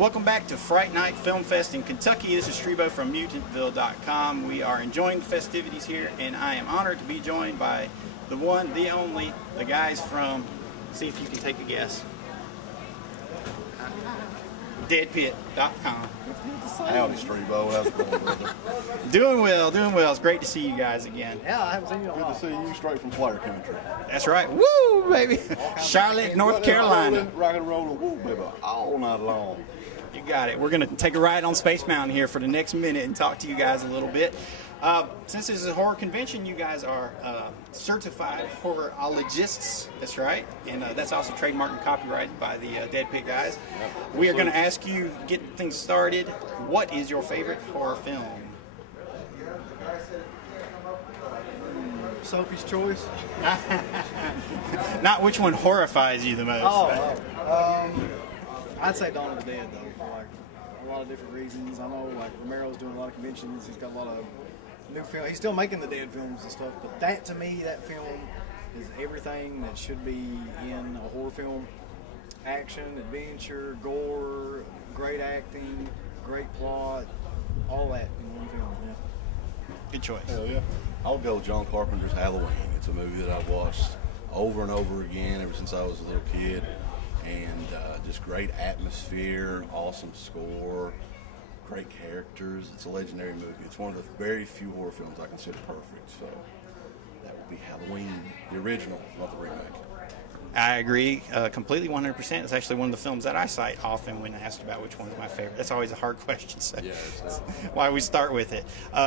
Welcome back to Fright Night Film Fest in Kentucky. This is Strebo from MutantVille.com. We are enjoying the festivities here, and I am honored to be joined by the one, the only, the guys from, see if you can take a guess, Deadpit.com. Howdy, Strebo. How's it going, brother? Doing well, doing well. It's great to see you guys again. Yeah, I haven't seen you in a while. Good to see you straight from Flyer Country. That's right. Woo, baby. Charlotte, North Carolina. Rock and roll, woo, baby, all night long. You got it. We're going to take a ride on Space Mountain here for the next minute and talk to you guys a little bit. Since this is a horror convention, you guys are certified horrorologists. That's right. And that's also trademarked and copyrighted by the Deadpit guys. Yep. We are going to ask you, get things started, what is your favorite horror film? Sophie's Choice. Not which one horrifies you the most. I'd say Dawn of the Dead, though, for like a lot of different reasons. I know like Romero's doing a lot of conventions. He's got a lot of new films. He's still making the Dead films and stuff, but that, to me, that film is everything that should be in a horror film. Action, adventure, gore, great acting, great plot, all that in one film. Yeah. Good choice. Hell yeah. I'll go John Carpenter's Halloween. It's a movie that I've watched over and over again ever since I was a little kid. And just great atmosphere, awesome score, great characters. It's a legendary movie. It's one of the very few horror films I consider perfect. So that would be Halloween, the original, not the remake. I agree completely, 100%. It's actually one of the films that I cite often when asked about which one's my favorite. That's always a hard question, so yeah, that's why we start with it.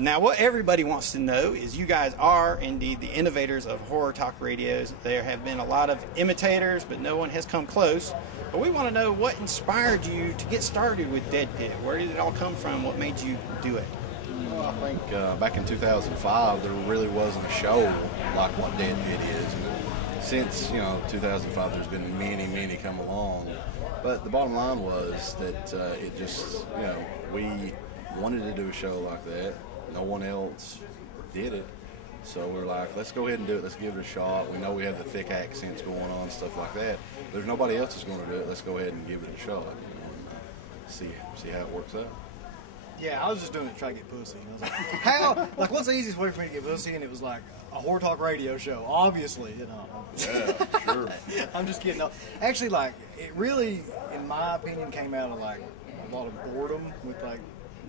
Now, what everybody wants to know is you guys are indeed the innovators of horror talk radios. There have been a lot of imitators, but no one has come close. But we want to know what inspired you to get started with Deadpit. Where did it all come from? What made you do it? Well, I think back in 2005, there really wasn't a show like what Deadpit is. Since, 2005, there's been many come along. But the bottom line was that it just, we wanted to do a show like that. No one else did it. So we're like, let's go ahead and do it. Let's give it a shot. We know we have the thick accents going on, stuff like that. There's nobody else that's going to do it. Let's go ahead and give it a shot. And see how it works out. Yeah, I was just doing it to try to get pussy. I was like, how? Like, what's the easiest way for me to get pussy? And it was like a horror talk radio show, obviously. Yeah, sure. I'm just kidding. No, actually, like, it really, in my opinion, came out of like a lot of boredom with like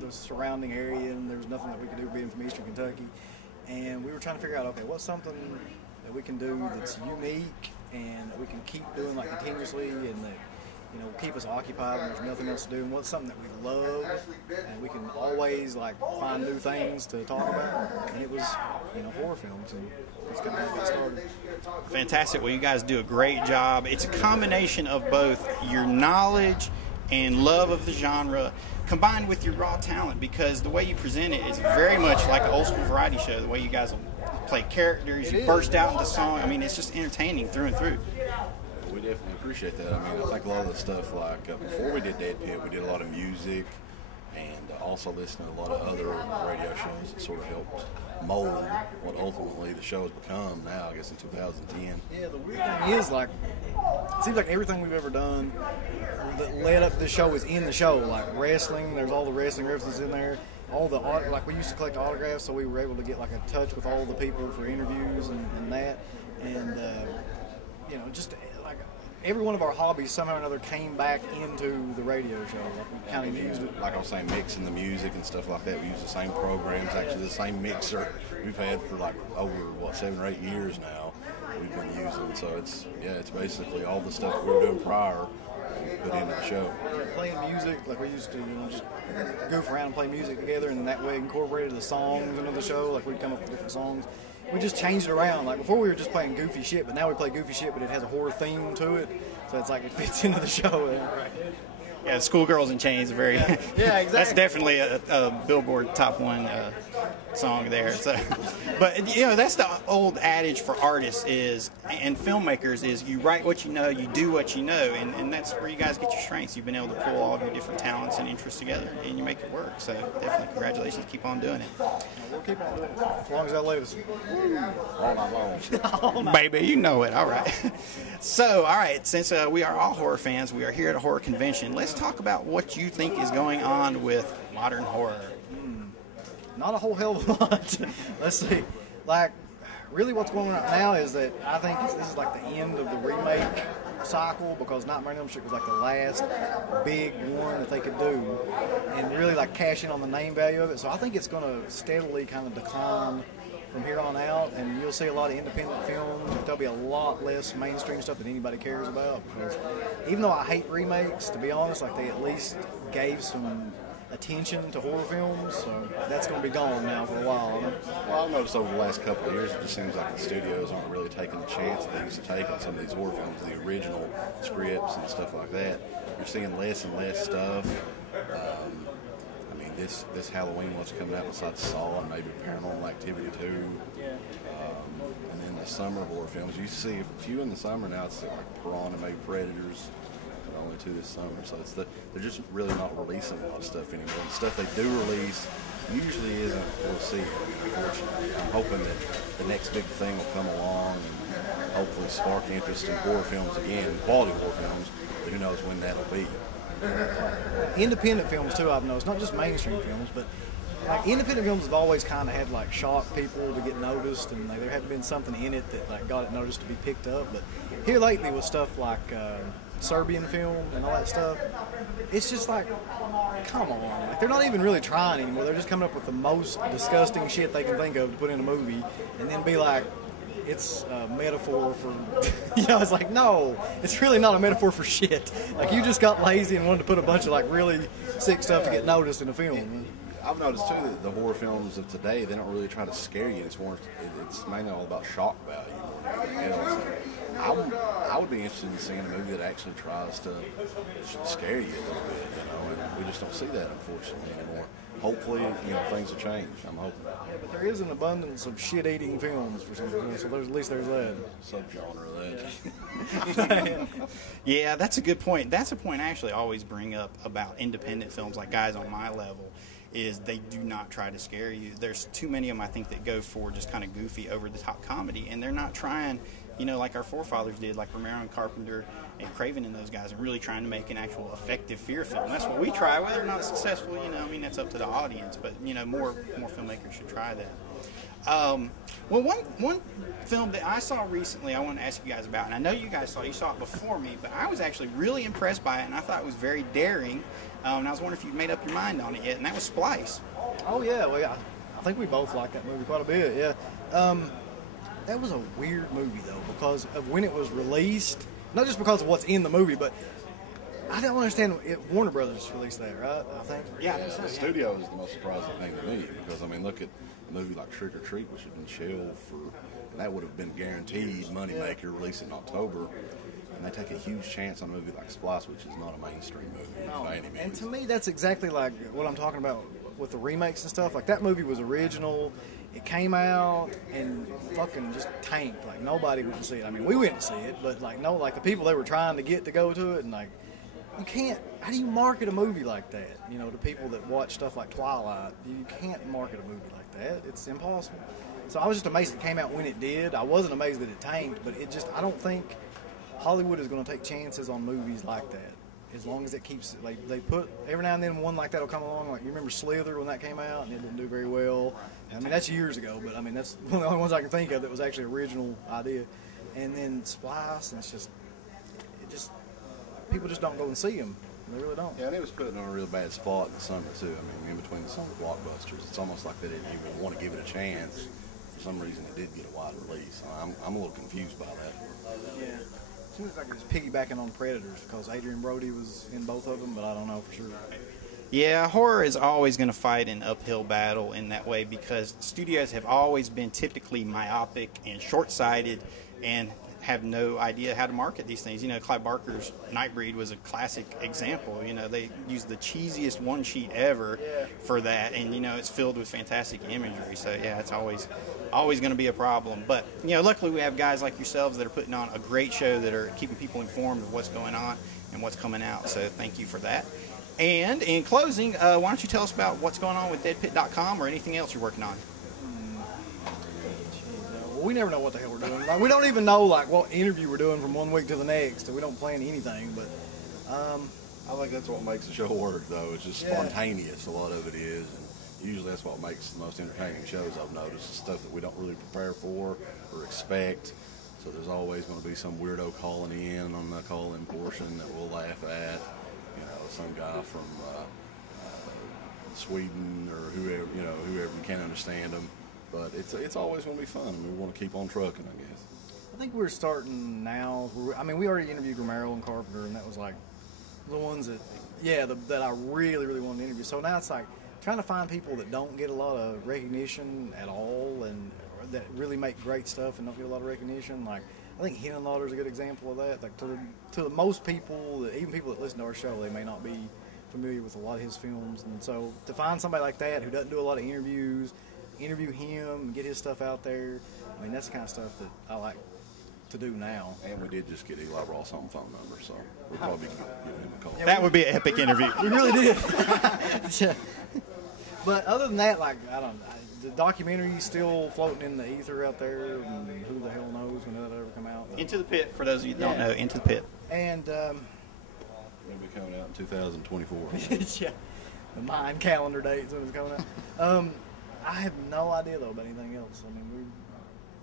the surrounding area, and there was nothing that we could do being from Eastern Kentucky. And we were trying to figure out, okay, what's something that we can do that's unique and that we can keep doing like continuously, and that keep us occupied when there's nothing else to do, and what's something that we love and we can always like find new things to talk about. And it was horror films, and that's kind of how it got started. Fantastic. Well, you guys do a great job. It's a combination of both your knowledge and love of the genre combined with your raw talent, because the way you present it is very much like an old school variety show. The way you guys play characters, you burst out into song. I mean, it's just entertaining through and through. We definitely appreciate that. I mean, I think a lot of the stuff, like before we did Deadpit, we did a lot of music and also listened to a lot of other radio shows that sort of helped mold what ultimately the show has become now, I guess, in 2010. Yeah, the weird thing is, like, it seems like everything we've ever done that led up to the show is in the show. Like wrestling, there's all the wrestling references in there. All the, like, we used to collect autographs, so we were able to get like a touch with all the people for interviews and that. And, just like every one of our hobbies somehow or another came back into the radio show. Like we kind of used it. Like I was saying, mixing the music and stuff like that. We use the same programs, actually the same mixer we've had for like over 7 or 8 years now. We've been using, so it's basically all the stuff we were doing prior put into the show. Playing music, like we used to just goof around and play music together, and that way incorporated the songs into the show. Like we'd come up with different songs. We just changed it around. Like before we were just playing goofy shit, but now we play goofy shit, but it has a horror theme to it. So it's like it fits into the show. Right. Yeah, Schoolgirls in Chains, very. Yeah, exactly. That's definitely a Billboard top 1 song there. So, but you know, that's the old adage for artists is and filmmakers is you write what you know, you do what you know, and that's where you guys get your strengths. You've been able to pull all of your different talents and interests together, and you make it work. So definitely congratulations. Keep on doing it. We'll keep on doing it as long as that lives. All night long. Baby, you know it. All right. So, all right, since we are all horror fans, we are here at a horror convention. Let's talk about what you think is going on with modern horror. Not a whole hell of a lot. Let's see. Like, really what's going on right now is that I think this is like the end of the remake cycle, because Nightmare on Elm Street was like the last big one that they could do and really like cash in on the name value of it. So I think it's going to steadily kind of decline from here on out, and you'll see a lot of independent films. There'll be a lot less mainstream stuff that anybody cares about, because even though I hate remakes, to be honest, like they at least gave some attention to horror films, so that's going to be gone now for a while. Well, I've noticed over the last couple of years, it just seems like the studios aren't really taking the chance that they used to take on some of these horror films, the original scripts and stuff like that. You're seeing less and less stuff. I mean, this Halloween, what's coming out besides Saw and maybe Paranormal Activity 2. And then the summer horror films, you see a few in the summer now. It's like Piranha, maybe Predators. Only 2 this summer, so they're just really not releasing a lot of stuff anymore. The stuff they do release usually isn't we'll see. Unfortunately, I'm hoping that the next big thing will come along and hopefully spark interest in horror films again, quality horror films. But who knows when that'll be? Independent films too, I've noticed, not just mainstream films, but like independent films have always kind of had like shock people to get noticed, and like, there had been something in it that like got it noticed to be picked up. But here lately with stuff like Serbian film and all that stuff, it's just like, come on, like they're not even really trying anymore. They're just coming up with the most disgusting shit they can think of to put in a movie and then be like, it's a metaphor for it's like, no, it's really not a metaphor for shit. Like, you just got lazy and wanted to put a bunch of like really sick stuff to get noticed in a film. I've noticed too that the horror films of today, they don't really try to scare you. It's mainly all about shock value more than anything else. I would be interested in seeing a movie that actually tries to scare you a little bit, and we just don't see that, unfortunately, anymore. Hopefully, things will change. I'm hoping. Yeah, but there is an abundance of shit-eating films for some reason, so at least there's that. Subgenre of that. Yeah, that's a good point. That's a point I actually always bring up about independent films, like guys on my level, is they do not try to scare you. There's too many of them, I think, that go for just kind of goofy, over-the-top comedy, and they're not trying, like our forefathers did, like Romero and Carpenter and Craven and those guys, are really trying to make an actual effective fear film. That's what we try. Whether or not successful, that's up to the audience, but, more filmmakers should try that. Well, one film that I saw recently I want to ask you guys about, and I know you saw it before me, but I was actually really impressed by it, and I thought it was very daring, and I was wondering if you'd made up your mind on it yet, and that was Splice. Oh, yeah. Well, yeah. I think we both liked that movie quite a bit, yeah. That was a weird movie, though, because of when it was released. Not just because of what's in the movie, but I don't understand. Warner Brothers released that, right? I think. Yeah, the studio is the most surprising thing to me, because, look at a movie like Trick or Treat, which had been shelved and that would have been guaranteed moneymaker, released in October. And they take a huge chance on a movie like Splice, which is not a mainstream movie by any means. And to me, that's exactly like what I'm talking about with the remakes and stuff. Like, that movie was original. It came out and fucking just tanked. Like, nobody went to see it. We went to see it, but the people they were trying to get to go to it, and you can't. How do you market a movie like that? To people that watch stuff like Twilight, you can't market a movie like that. It's impossible. So I was just amazed it came out when it did. I wasn't amazed that it tanked, but I don't think Hollywood is going to take chances on movies like that. As long as it keeps, they put, every now and then one like that will come along. Like, you remember Slither when that came out, and it didn't do very well. That's years ago, but that's one of the only ones I can think of that was actually an original idea. And then Splice, and people just don't go and see them. They really don't. Yeah, and it was put in a real bad spot in the summer, too. In between the summer blockbusters, it's almost like they didn't even want to give it a chance. For some reason, it did get a wide release. I'm a little confused by that. Yeah. As soon as I could just piggybacking on Predators, because Adrian Brody was in both of them, but I don't know for sure. Yeah, horror is always going to fight an uphill battle in that way, because studios have always been typically myopic and short-sighted, and have no idea how to market these things. You know, Clive Barker's Nightbreed was a classic example. You know, they used the cheesiest one sheet ever for that, and you know, it's filled with fantastic imagery. So yeah, it's always going to be a problem. But you know, luckily we have guys like yourselves that are putting on a great show that are keeping people informed of what's going on and what's coming out. So thank you for that. And in closing, why don't you tell us about what's going on with Deadpit.com or anything else you're working on? Well, we never know what the hell we're doing. Like, we don't even know like what interview we're doing from one week to the next. We don't plan anything. But I think that's what makes the show work, though. It's just spontaneous. A lot of it is, and usually that's what makes the most entertaining shows. I've noticed, is stuff that we don't really prepare for or expect. So there's always going to be some weirdo calling in on the call-in portion that we'll laugh at. You know, some guy from Sweden or whoever, you know, whoever can't understand them. But it's always going to be fun. I mean, we want to keep on trucking, I guess. I think we're starting now. I mean, we already interviewed Romero and Carpenter, and that was like the ones that, that I really, really wanted to interview. So now it's like trying to find people that don't get a lot of recognition at all, and that really make great stuff and don't get a lot of recognition. Like, I think Henenlotter is a good example of that. Like, to the most people, even people that listen to our show, they may not be familiar with a lot of his films. And so to find somebody like that who doesn't do a lot of interviews, interview him and get his stuff out there, I mean, that's the kind of stuff that I like to do now. And we did just get Eli Ross on phone number, so we'll probably give him a call. That would be an epic interview. We really did. But other than that, like, I don't know. The documentary's still floating in the ether out there, and who the hell knows when that'll ever come out. Into the Pit, for those of you that don't know, Into the Pit. And it'll be coming out in 2024. yeah, the Mayan calendar dates when it's coming out. I have no idea though about anything else. I mean, we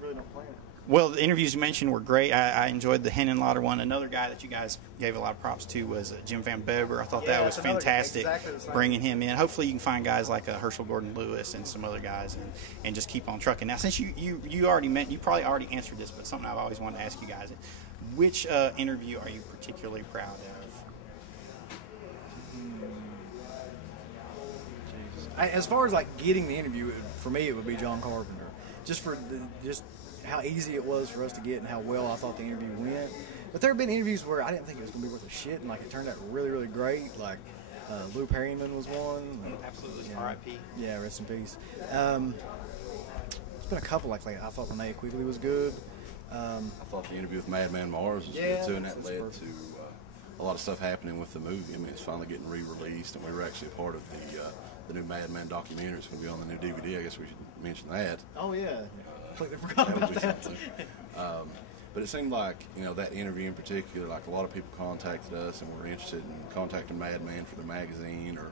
really don't plan it. Well, the interviews you mentioned were great. I enjoyed the Henenlotter one. Another guy that you guys gave a lot of props to was Jim Van Beber. I thought that was fantastic, bringing him in. Hopefully you can find guys like Herschel Gordon-Lewis and some other guys and just keep on trucking. Now, since you probably already answered this, but something I've always wanted to ask you guys, which interview are you particularly proud of? As far as like getting the interview, for me it would be John Carpenter. Just for how easy it was for us to get and how well I thought the interview went. But there have been interviews where I didn't think it was going to be worth a shit, and like it turned out really, really great. Like Lou Perryman was one. Absolutely. R.I.P. Yeah, rest in peace. There's been a couple like I thought Linnea Quigley was good. I thought the interview with Madman Mars was good too, and that led to a lot of stuff happening with the movie. I mean, it's finally getting re-released, and we were actually a part of the new Madman documentary. It's going to be on the new DVD. I guess we should mention that. Oh yeah. Completely forgot about that. But it seemed like, you know, that interview in particular, like a lot of people contacted us and were interested in contacting Madman for their magazine or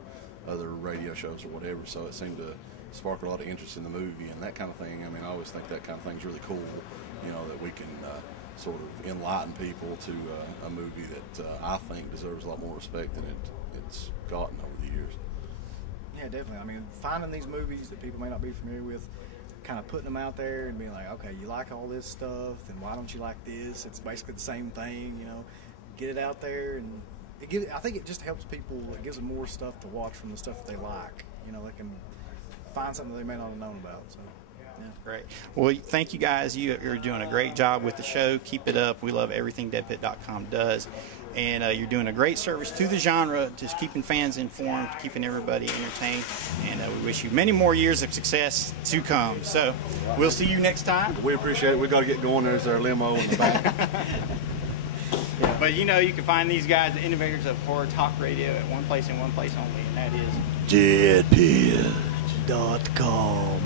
other radio shows or whatever. So it seemed to spark a lot of interest in the movie and that kind of thing. I mean, I always think that kind of thing is really cool, you know, that we can sort of enlighten people to a movie that I think deserves a lot more respect than it's gotten over the years. Yeah, definitely. I mean, finding these movies that people may not be familiar with, kind of putting them out there and being like, okay, you like all this stuff, then why don't you like this? It's basically the same thing, you know. Get it out there, and I think it just helps people. It gives them more stuff to watch from the stuff that they like. You know, they can find something they may not have known about. So, yeah. Great. Well, thank you guys. You're doing a great job with the show. Keep it up. We love everything Deadpit.com does. And you're doing a great service to the genre, just keeping fans informed, keeping everybody entertained. And we wish you many more years of success to come. So we'll see you next time. We appreciate it. We got to get going. There's our limo in the back. But you know, you can find these guys, the innovators of horror talk radio, at one place and one place only, and that is Deadpit.com.